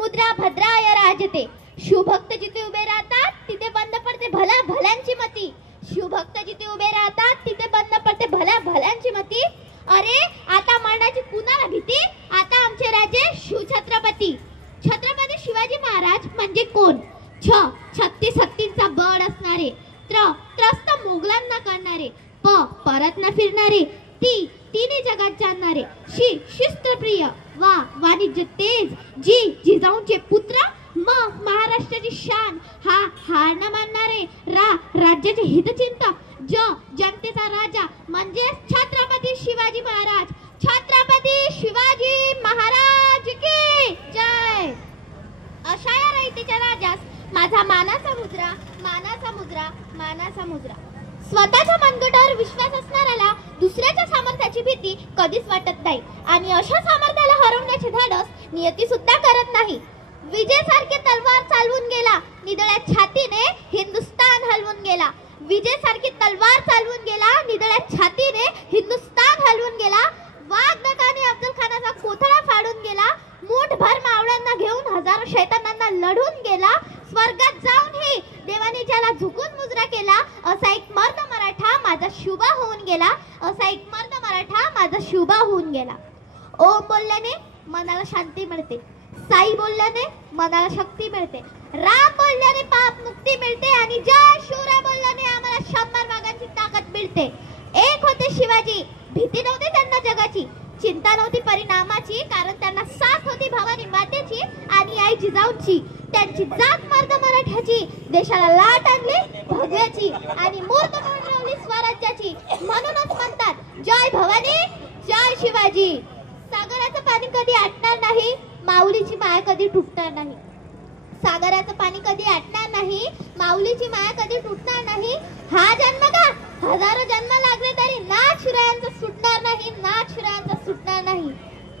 मुद्रा भद्राय राजते. शिवभक्त जिथे उभे राहतात तिथे बंद पडते भला भल्यांची मती. शिवभक्त जिथे उभे राहतात तिथे बंद पडते भला भल्यांची मती. अरे आता मरणाची कुणाला भीती, आता आमचे राजे शिवछत्रपती. छत्रपती शिवाजी महाराज म्हणजे कोण? छत्तीस हत्तींचा बळ असणारे, त्रस्त मोगलांना करणारे, परत न फिरणारे, तिने जगात जाणणारे, शिस्तप्रिय, वाणिज्य तेज, जिजाऊंचे पुत्र, महाराष्ट्राची शान, हार न मानणारे, राज्याचे हितचिंतक, जनतेचा राजा म्हणजे छत्रपती शिवाजी महाराज. छत्रपती शिवाजी महाराज की जय. अशा या रयतेच्या राजास माझा मानाचा मुद्रा, मानाचा मुद्रा, मानाचा मुद्रा. स्वतःच्या मनगटावर विश्वास असणाऱ्याला दुसऱ्याच्या सामर्थ्याची भीती कधीच वाटत नाही आणि अशा सामर्थ्याला हरवण्याचे धाडस नियती सुद्धा करत नाही. विजयसारखे तलवार चालवून गेला, निधड्या छातीने हिंदुस्तान हलवून गेला. विजयसारखी तलवार चालवून गेला, निधड्या छातीने हिंदुस्तान हलवून गेला. वाघनखाने अफजल खानाचा कोथळा फाडून गेला. मूठभर मावळ्यांना घेऊन हजारो शैतानांना लढून गेला. स्वर्गात जाऊनही देवाने ज्याला झुकून मुजरा केला, असा एक मर्द मराठा माझा शुभा होऊन गेला. असा एक मर्द मराठा माझा शुभा होऊन गेला. ओम बोलल्याने मनाला शांती मिळते, साई बोलल्याने मनाला शक्ती मिळते, राम बोलल्याने पाप मुक्ती मिळते आणि जय शिवराय बोलल्याने आम्हाला 100 वाघांची ताकद मिळते. एक होते शिवाजी, भीती नव्हती त्यांना जगाची, चिंता नव्हती परिणामाची, कारण त्यांना साथ होती भवानी मातेची आणि आई जिजाऊची. त्यांची जात मर्द मराठ्याची, देशाला लाट आणली भगव्याची आणि मूर्त बनवली स्वराज्याची. म्हणूनच म्हणतात जय भवानी जय शिवाजी. सागराचं पाणी कधी आटणार नाही, माऊलीची माया कधी तुटणार नाही. सागराचं पाणी कधी आटणार नाही, माऊलीची माया कधी तुटणार नाही. हा जन्म का हजारो जन्म लागले तरी नाथ शिवरायांचा सुटणार नाही, नाथ शिवरायांचा सुटणार नाही.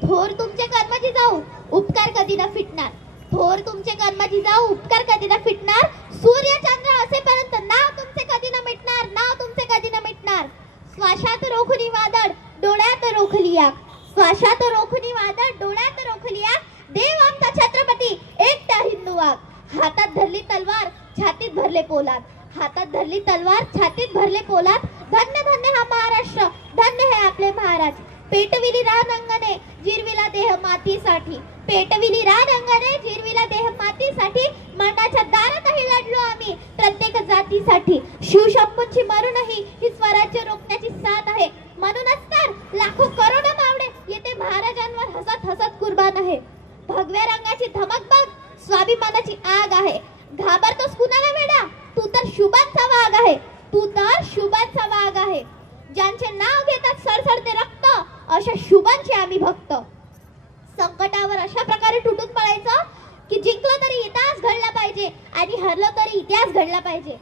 थोर तुमचे कर्म जिजाऊ, उपकार कधी न फिटणार. थोर तुमचे कर्म जिजाऊ, उपकार कधी न फिटणार. सूर्य चंद्र असेपर्यंत नाव तुमचे कधी न मिटणार, नाव तुमचे कधी न मिटणार. श्वासात रोखुनी वादळ, डोळ्यात रोखली आग. श्वासात रोखुनी वादळ, डोळ्यात रोखली आग. देव आमचा छत्रपती एकटा हिंदू वाघ. हातात धरली तलवार, छातीत भरले पोलाद. हातात धरली तलवार, छातीत भरले पोलाद. धन्य धन्य हा महाराष्ट्र, धन्य है आपले महाराज. पेटविली रान अंगणे, जिरविला देह मातीसाठी. पेटविली रान अंगणे, जिरविला देह मातीसाठी. मरणाच्या दारातही लढलो आम्ही प्रत्येक जातीसाठी. शिवशंभूंची मरूनही ही स्वराज्य रोखण्याची साथ आहे. म्हणूनच तर लाखो करोडो मावळे येथे महाराजांवर हसत हसत कुर्बान आहे. भगव्या रंगाची धमक बघ, स्वाभिमानाची आग आहे. घाबरतोस कुणाला वेडा, तू तर शुभांचा वाघ आहे, तू तर शुभांचा वाघ आहे. ज्यांचे नाव घेतात सळसळते रक्त, अशा शुभांचे आम्ही भक्त. संकटावर अशा प्रकारे तुटून पडायचं की जिंकलो तरी इतिहास घडला पाहिजे आणि हरलो तरी इतिहास घडला पाहिजे.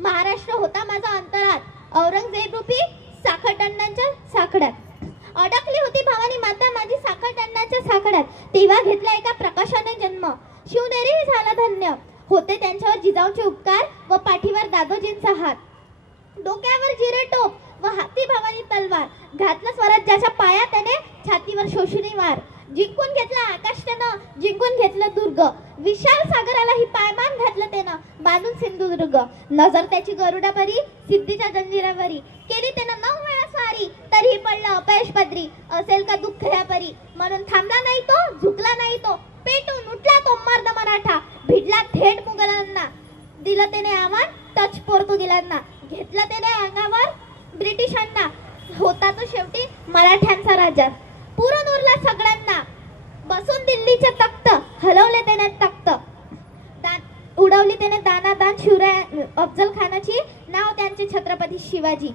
महाराष्ट्र होता माझा अंतरात, औरंगजेब रूपी साखरटंडांच्या साखळ्यात. अडकली होती भवानी माता माझी साखरटंडांच्या साखळ्यात. तेव्हा घेतला एका प्रकाशाने जन्म, शिवनेरीही झाला धन्य. होते त्यांच्यावर जिजाऊचे उपकार व पाठीवर दादोजींचा हात. डोक्यावर जिरे टोप व हाती भवानी तलवार. घातला स्वराज्याच्या पाया त्याने, छातीवर शोषुनी वार. जिंकून घेतला आकाश त्यानं, जिंकून घेतलं दुर्ग. विशाल सागरालाही पायमान घातलं त्यानं, बांधून सिंधुदुर्ग. नजर त्याची गरुडापरी, सिद्धीच्या जंजिरावरी. केली त्यानं 9 वेळा स्वारी, तरीही पडलं अपयश पदरी. असेल का दुःख ह्या परी, म्हणून थांबला नाही तो, झुकला नाही तो. पेटून उठला तो मर्द मराठा, भिडला थेट मुघलांना. दिलं त्याने आव्हान टच पोर्तुगीजांना. घेतलं त्याने अंगावर ब्रिटिशांना. होता तो शेवटी मराठ्यांचा राजा. पुरून उरला सगळ्यांना, बसून दिल्लीचे तख्त. हलवले त्याने तख्त, उडवली त्याने दानादान शिवराय अफजल खानाची. नाव त्यांचे छत्रपती शिवाजी.